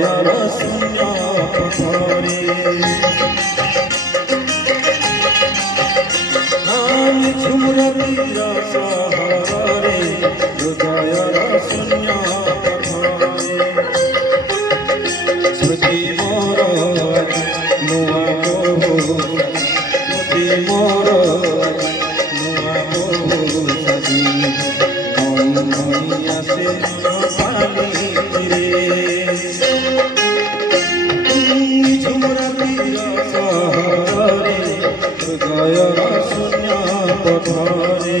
ହୃଦୟର ଶୂନ୍ୟ ପଥରେ ଝୁମୁର ତୀର ସହରରେ ହୃଦୟର ଶୂନ୍ୟ ପଥରେ ସ୍ମୃତି ମୋର ନୂଆ ବୋହୁ ସ୍ମୃତି ମୋର ନୂଆ ବୋହୁ ସାଜି ନଈ ନଈ ଆସେ ପାଣିରେ ଝୁମୁର ତୀର ସହରରେ ହୃଦୟର ଶୂନ୍ୟ ପଥରେ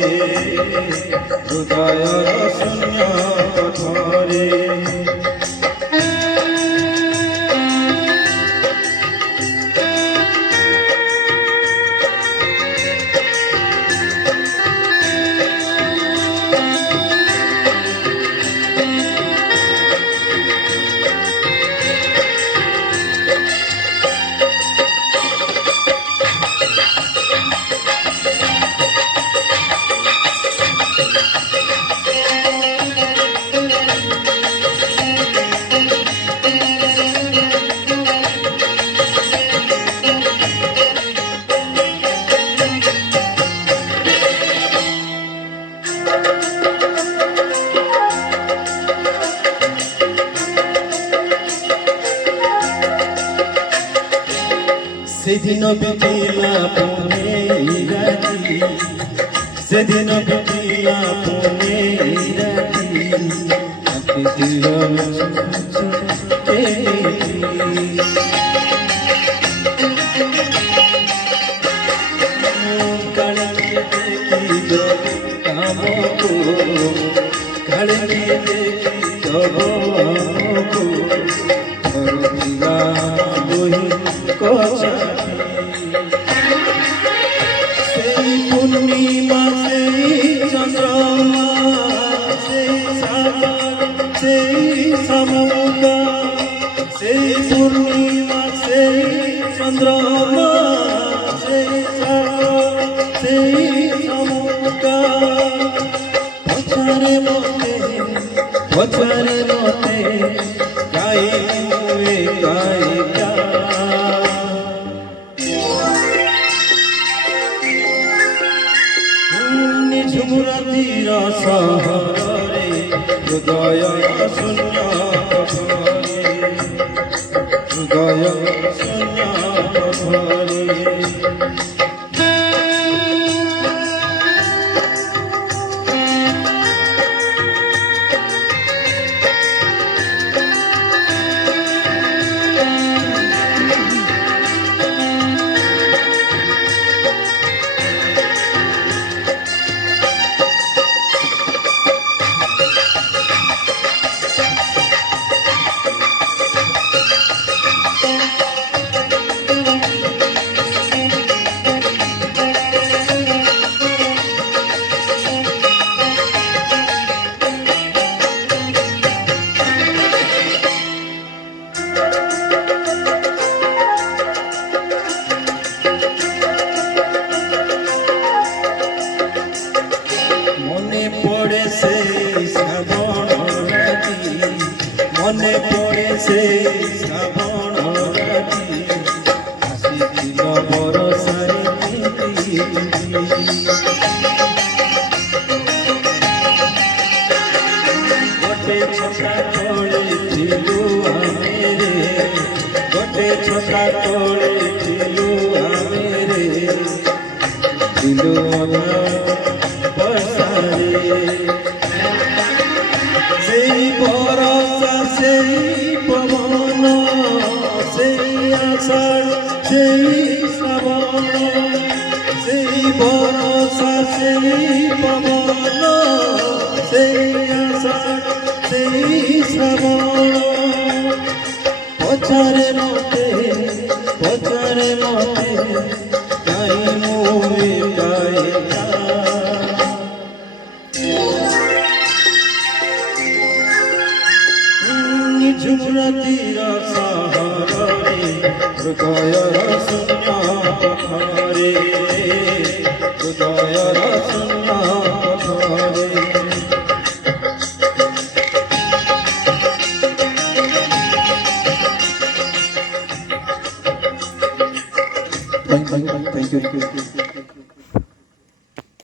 ହୃଦୟର ଶୂନ୍ୟ ପଥରେ সেদিন বিটিলা পুনে রাতি সেদিন বিটিলা পুনে রাতি আপনি তীর কালে দেখি কামকু কালে দেখি তব আমকু ধরতিলা বহি কথা পূর্ণিমা সেই চন্দ্রমা সেই সাগর সেই সমুদ্র সেই পূর্ণিমা সেই চন্দ্রমা সেই সাগর সেই সমুদ্র পছরে মতে গাই মুয়ে গাই ঝুমুর তীর সহরে হৃদয়র শূন্য পথরে হৃদয়র শূন্য পথরে মনে পড়ে সেই শ্রাবণ রাতি আসিছিল বরষারে গোটে ছটা তোড়েছিলু আমি রে গোটে ছটা তোড়েছিলু আমি রে দিলু বর্ষারে সেই ভরসা সেই পবন সেই আষাঢ় সেই শ্রাবণ সেই ভরসা সেই পবন সেই আষাঢ় সেই শ্রাবণ পছরে মতে গাই মুয়ে গাই ঝুমুর তীর সহরে হৃদয়র শূন্য পথরে হৃদয়র শূন্য পথরে थैंक यू